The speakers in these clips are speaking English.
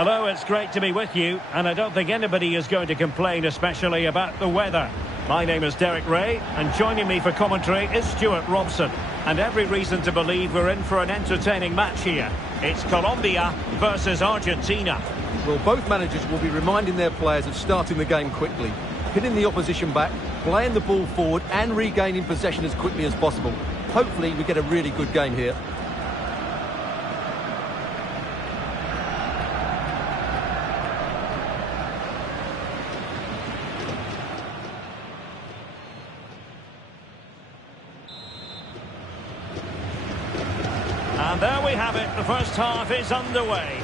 Hello, it's great to be with you, and I don't think anybody is going to complain, especially about the weather. My name is Derek Ray, and joining me for commentary is Stuart Robson. And every reason to believe we're in for an entertaining match here. It's Colombia versus Argentina. Well, both managers will be reminding their players of starting the game quickly, hitting the opposition back, playing the ball forward and regaining possession as quickly as possible. Hopefully we get a really good game here. And there we have it, the first half is underway.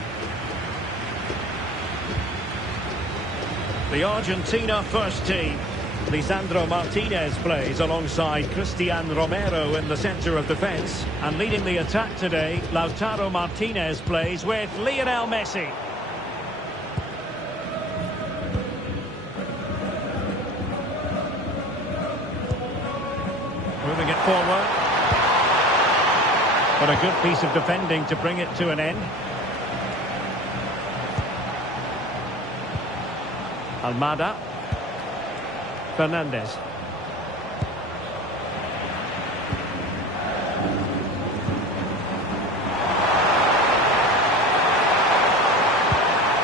The Argentina first team. Lisandro Martinez plays alongside Cristian Romero in the centre of defence. And leading the attack today, Lautaro Martinez plays with Lionel Messi. Moving it forward. But a good piece of defending to bring it to an end. Almada. Fernandez.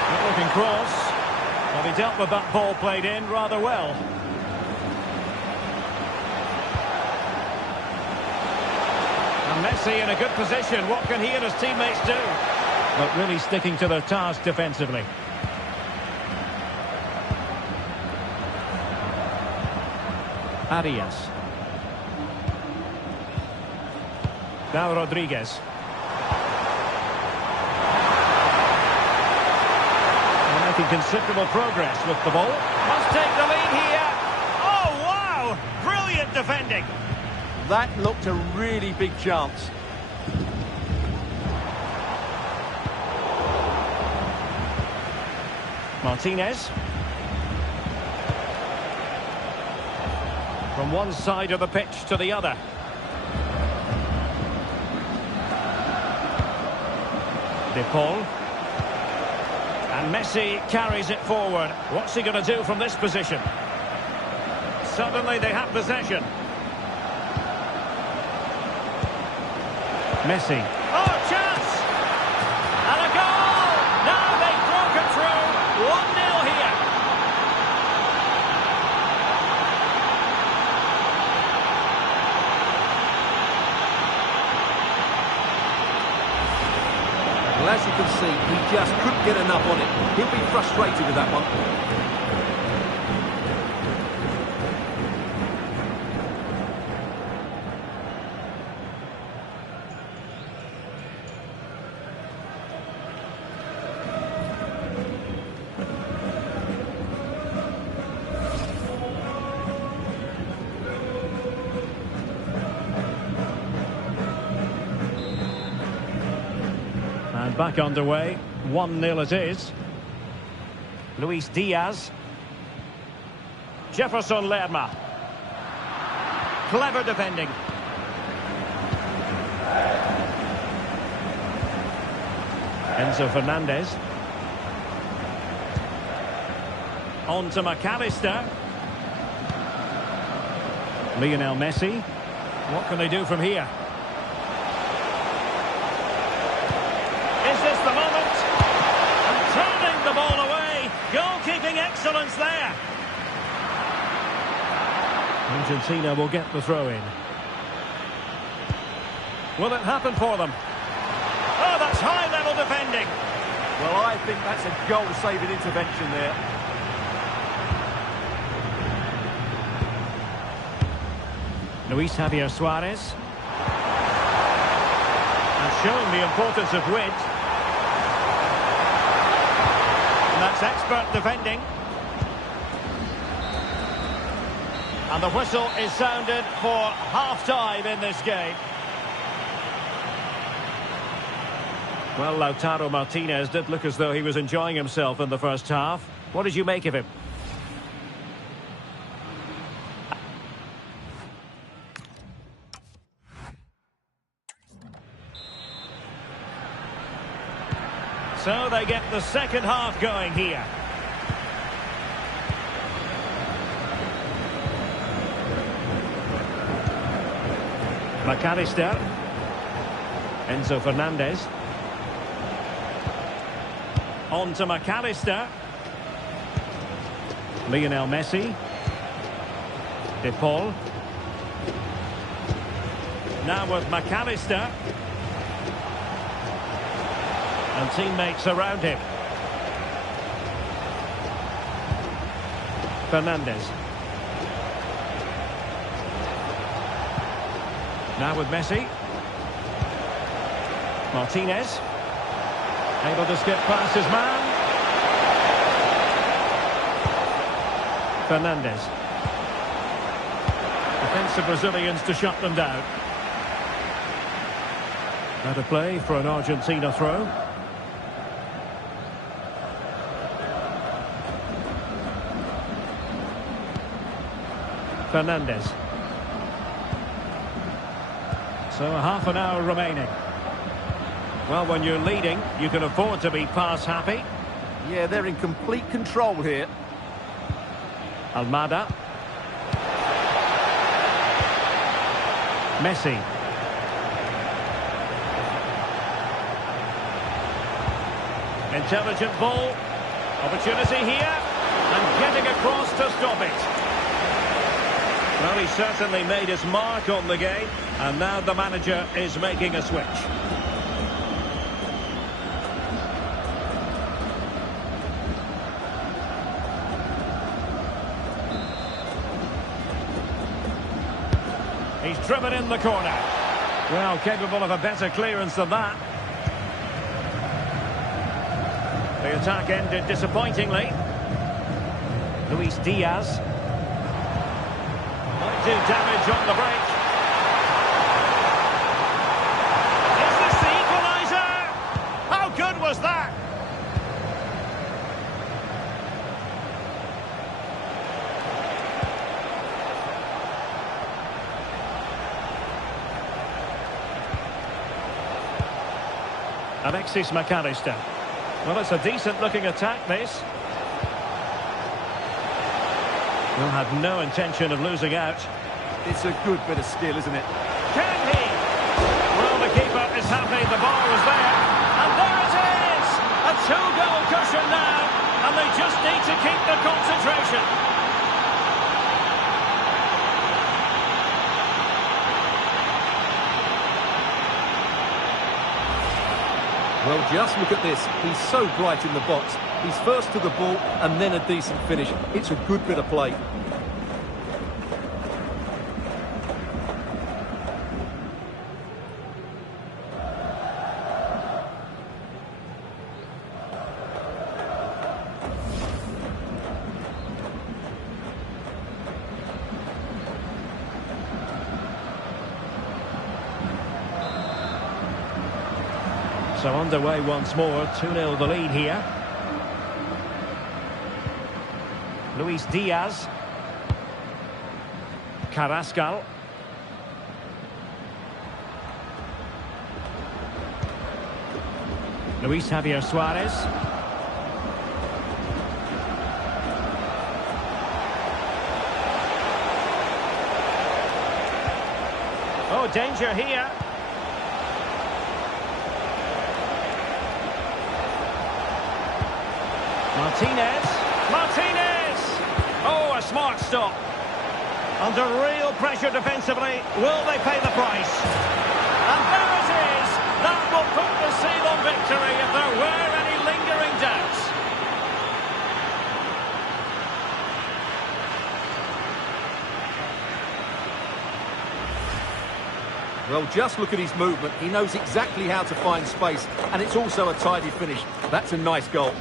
Good looking cross. Well, he dealt with that ball played in rather well. And Messi in a good position. What can he and his teammates do? But really sticking to their task defensively. Arias. Now Rodriguez. They're making considerable progress with the ball. Must take the lead here. Oh, wow! Brilliant defending. That looked a really big chance. Martinez. From one side of the pitch to the other. De Paul. And Messi carries it forward. What's he going to do from this position? Suddenly they have possession. Messi. Oh, chance! And a goal! Now they've broken through. 1-0 here. Well, as you can see, he just couldn't get enough on it. He'll be frustrated with that one. And back underway, 1-0 it is. Luis Diaz. Jefferson Lerma. Clever defending. Enzo Fernandez. On to McAllister. Lionel Messi. What can they do from here? Is this the moment? And turning the ball away. Goalkeeping excellence there. Argentina will get the throw in. Will it happen for them? Oh, that's high-level defending. Well, I think that's a goal-saving intervention there. Luis Javier Suarez. And showing the importance of width. And that's expert defending. And the whistle is sounded for half-time in this game. Well, Lautaro Martinez did look as though he was enjoying himself in the first half. What did you make of him? So they get the second half going here. McAllister. Enzo Fernandez. On to McAllister. Lionel Messi. De Paul. Now with McAllister. And teammates around him. Fernandez. Now with Messi. Martinez. Able to skip past his man. Fernandez. Defensive Brazilians to shut them down. Out of play for an Argentina throw. Fernandez. So a half an hour remaining. Well, when you're leading, you can afford to be pass happy. Yeah, they're in complete control here. Almada. Messi. Intelligent ball. Opportunity here. And getting across to stop it. Well, he certainly made his mark on the game. And now the manager is making a switch. He's driven in the corner. Well, capable of a better clearance than that. The attack ended disappointingly. Luis Diaz. Might do damage on the break. Is this the equaliser? How good was that? Alexis McAllister. Well, it's a decent-looking attack, this. He'll have no intention of losing out. It's a good bit of skill, isn't it? Can he? Well, the keeper is happy the ball was there. And there it is! A two-goal cushion now. And they just need to keep the concentration. Well, just look at this. He's so bright in the box. He's first to the ball and then a decent finish. It's a good bit of play. So underway once more, 2-0 the lead here. Luis Diaz. Carrascal. Luis Javier Suarez. Oh, danger here. Martinez! Oh, a smart stop. Under real pressure defensively, will they pay the price? And there it is! That will put the seal on victory if there were any lingering doubts. Well, just look at his movement. He knows exactly how to find space, and it's also a tidy finish. That's a nice goal.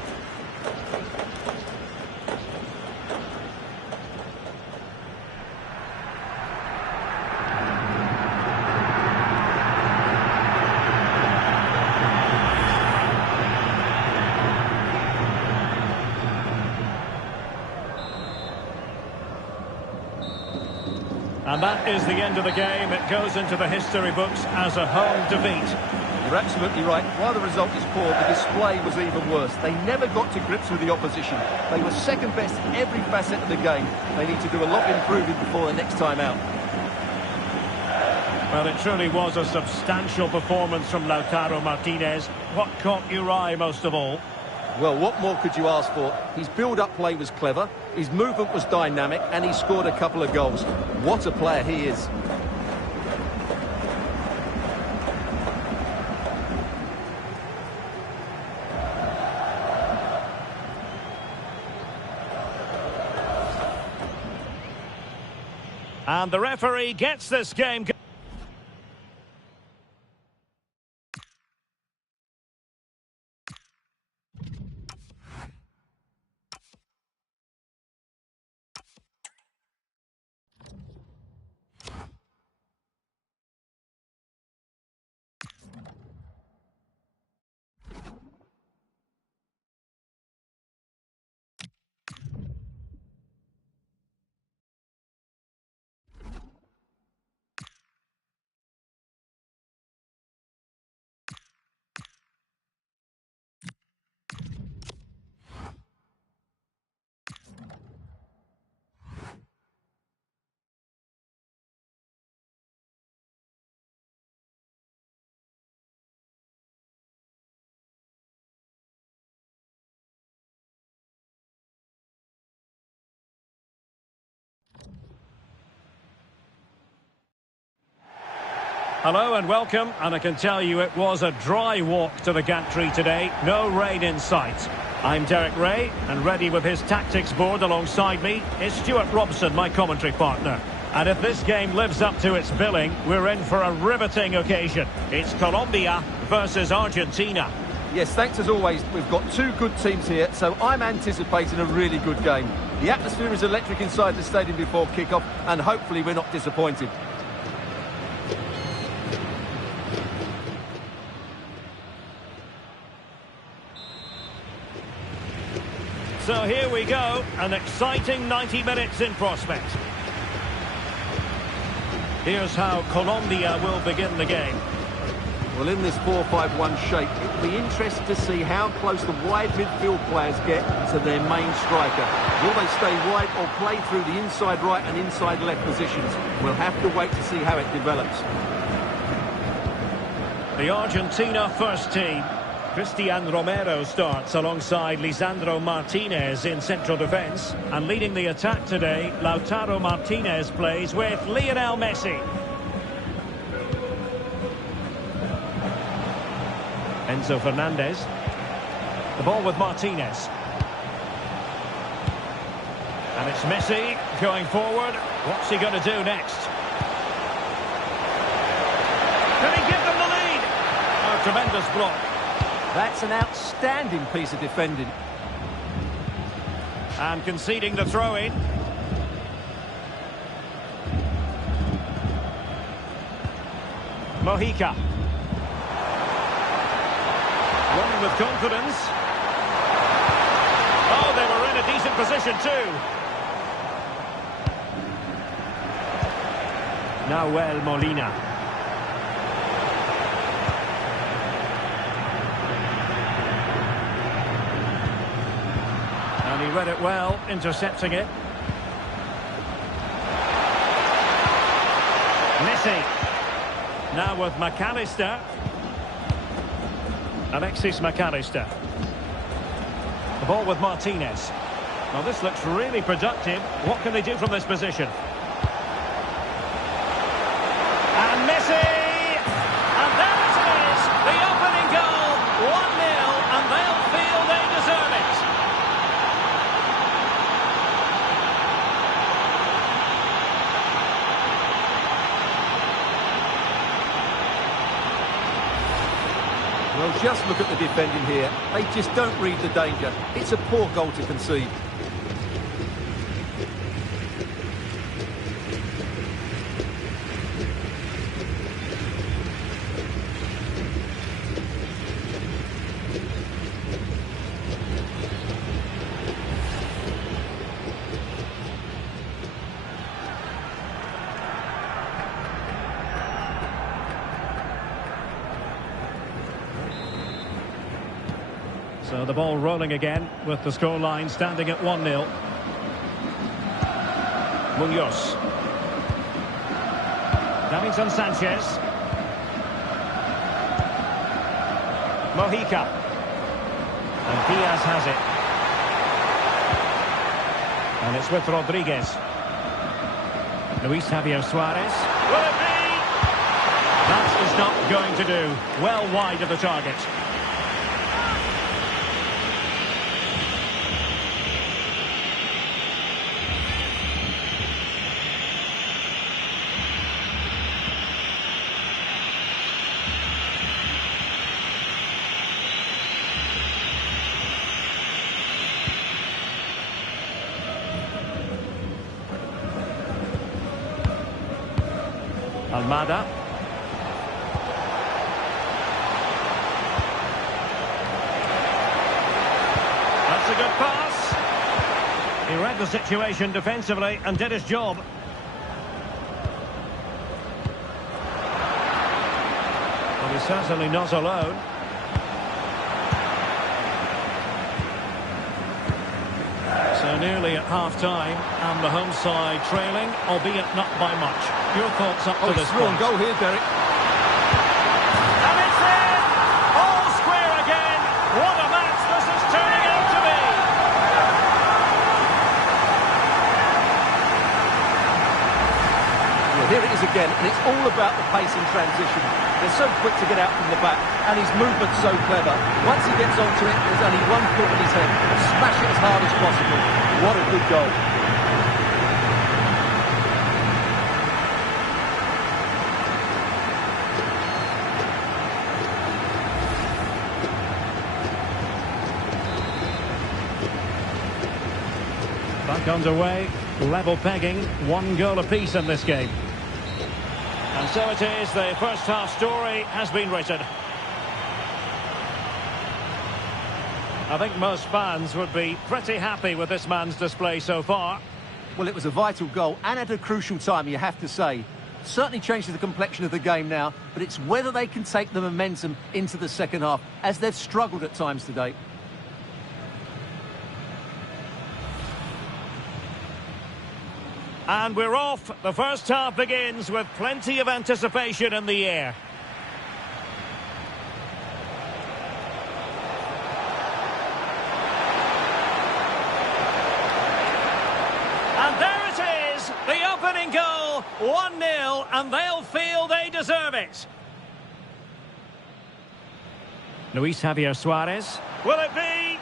And that is the end of the game. It goes into the history books as a home defeat. You're absolutely right. While the result is poor, the display was even worse. They never got to grips with the opposition. They were second best in every facet of the game. They need to do a lot of improving before the next time out. Well, it truly was a substantial performance from Lautaro Martinez. What caught your eye most of all? Well, what more could you ask for? His build-up play was clever, his movement was dynamic, and he scored a couple of goals. What a player he is. And the referee gets this game going. Hello and welcome, and I can tell you it was a dry walk to the gantry today, no rain in sight. I'm Derek Ray, and ready with his tactics board alongside me is Stuart Robson, my commentary partner. And if this game lives up to its billing, we're in for a riveting occasion. It's Colombia versus Argentina. Yes, thanks as always. We've got two good teams here, so I'm anticipating a really good game. The atmosphere is electric inside the stadium before kick-off, and hopefully we're not disappointed. So here we go, an exciting 90 minutes in prospect. Here's how Colombia will begin the game. Well, in this 4-5-1 shape, it'll be interesting to see how close the wide midfield players get to their main striker. Will they stay wide or play through the inside right and inside left positions? We'll have to wait to see how it develops. The Argentina first team. Cristian Romero starts alongside Lisandro Martinez in central defence. And leading the attack today, Lautaro Martinez plays with Lionel Messi. Enzo Fernandez. The ball with Martinez. And it's Messi going forward. What's he going to do next? Can he give them the lead? Oh, tremendous block. That's an outstanding piece of defending. And conceding the throw-in. Mojica. Running with confidence. Oh, they were in a decent position too. Nahuel Molina. And he read it well, intercepting it. Messi. Now with McAllister. Alexis McAllister. The ball with Martinez. Well, this looks really productive. What can they do from this position? And Messi! And there it is! The opening goal! 1-0, and they'll feel they deserve it. Well, just look at the defending here. They just don't read the danger. It's a poor goal to concede. So the ball rolling again with the scoreline standing at 1-0. Munoz. Davinson Sanchez. Mojica. And Diaz has it. And it's with Rodriguez. Luis Javier Suarez. Will it be? That is not going to do. Well wide of the target. Almada. That's a good pass. He read the situation defensively and did his job. But he's certainly not alone. So nearly at half-time, and the home side trailing, albeit not by much. Your thoughts up to this point? Goal here, Derek. And it's in! All square again! What a match this is turning out to be! Well, here it is again, and it's all about the pace in transition. They're so quick to get out from the back, and his movement's so clever. Once he gets onto it, there's only one thought in his head: smash it as hard as possible. What a good goal. Back underway, level pegging, 1 goal apiece in this game. And so it is, the first half story has been written. I think most fans would be pretty happy with this man's display so far. Well, it was a vital goal, and at a crucial time, you have to say. Certainly changes the complexion of the game now, but it's whether they can take the momentum into the second half, as they've struggled at times today. And we're off. The first half begins with plenty of anticipation in the air. And there it is, the opening goal, 1-0, and they'll feel they deserve it. Luis Javier Suarez. Will it be?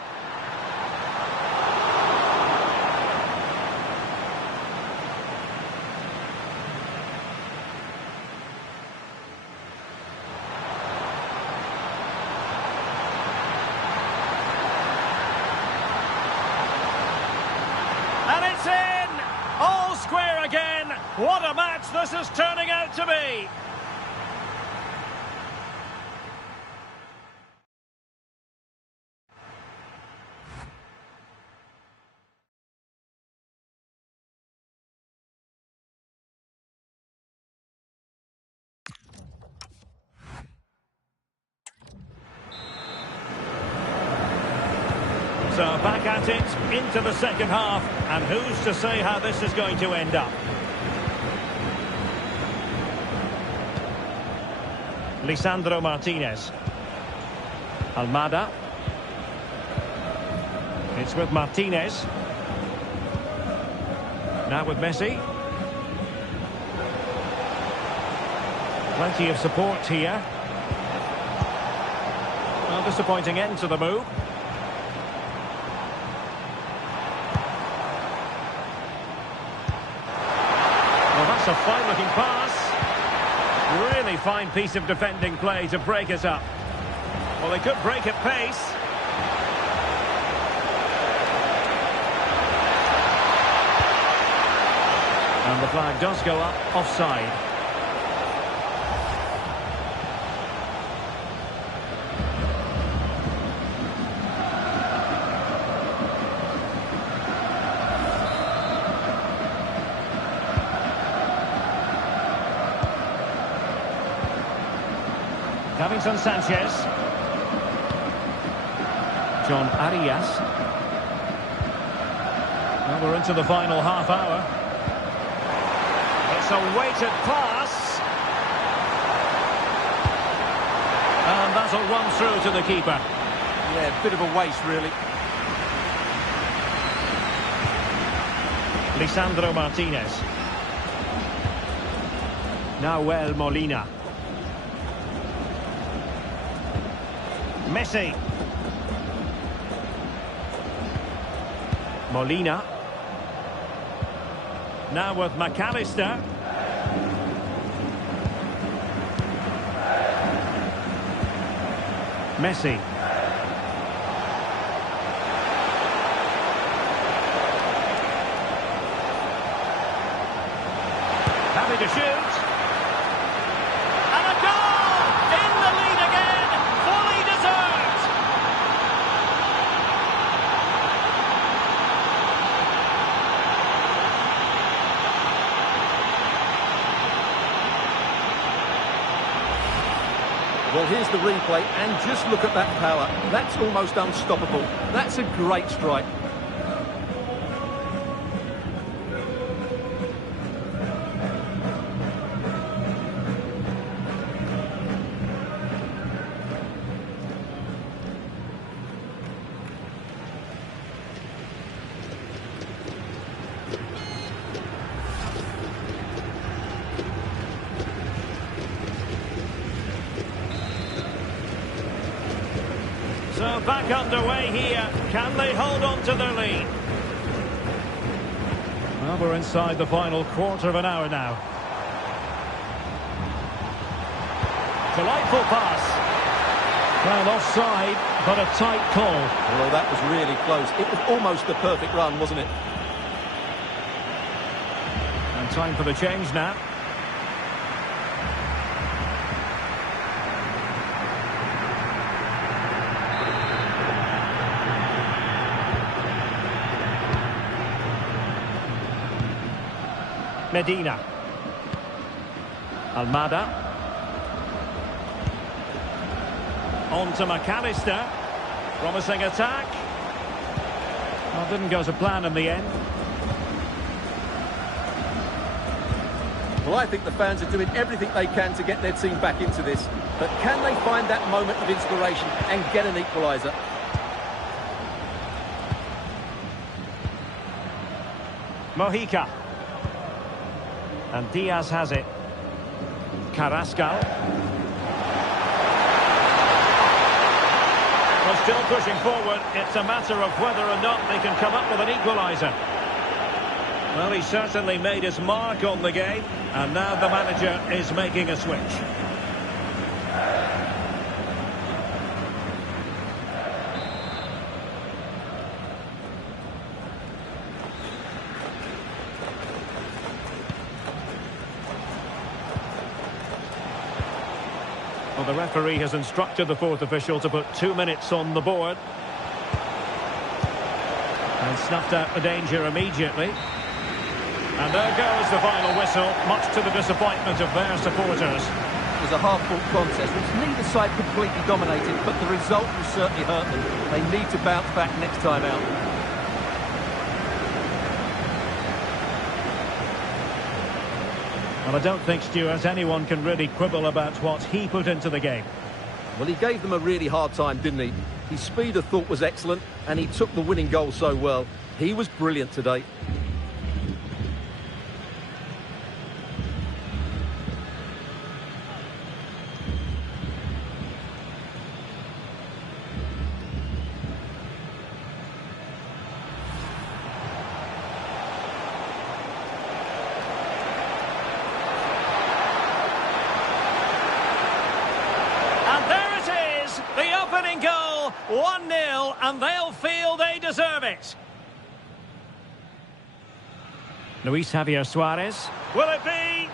And it's in! All square again! What a match this is turning out to be! So back at it, into the second half, and who's to say how this is going to end up? Lisandro Martinez. Almada. It's with Martinez. Now with Messi. Plenty of support here. Well, disappointing end to the move. A fine-looking pass. Really fine piece of defending play to break it up. Well, they could break at pace. And the flag does go up offside. Davinson Sanchez. John Arias. Well, we're into the final half hour. It's a weighted pass. And that'll run through to the keeper. Yeah, bit of a waste, really. Lisandro Martinez. Nahuel Molina. Messi. Molina. Now with McAllister. Messi. Happy to shoot. And a goal! In the lead again! Fully deserved! Well, here's the replay, and just look at that power. That's almost unstoppable. That's a great strike. So back underway here. Can they hold on to their lead? Well, we're inside the final quarter of an hour now. Delightful pass. Well, offside, but a tight call. Well, that was really close. It was almost the perfect run, wasn't it? And time for the change now. Medina. Almada. On to McAllister. Promising attack. Well, didn't go to plan in the end. Well, I think the fans are doing everything they can to get their team back into this. But can they find that moment of inspiration and get an equaliser? Mojica. And Diaz has it. Carrascal. Well, still pushing forward. It's a matter of whether or not they can come up with an equaliser. Well, he certainly made his mark on the game. And now the manager is making a switch. Well, the referee has instructed the fourth official to put 2 minutes on the board. And snuffed out the danger immediately. And there goes the final whistle, much to the disappointment of their supporters. It was a half-fought contest, which neither side completely dominated, but the result will certainly hurt them. They need to bounce back next time out. Well, I don't think, Stuart, anyone can really quibble about what he put into the game. Well, he gave them a really hard time, didn't he? His speed of thought was excellent, and he took the winning goal so well. He was brilliant today. The opening goal, 1-0, and they'll feel they deserve it. Luis Javier Suarez. Will it be?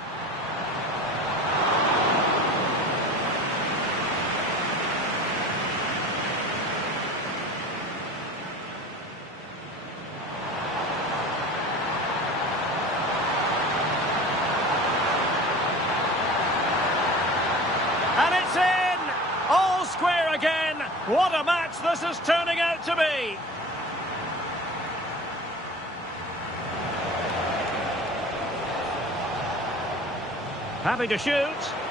And it's in! All square again, What a match this is turning out to be! Happy to shoot.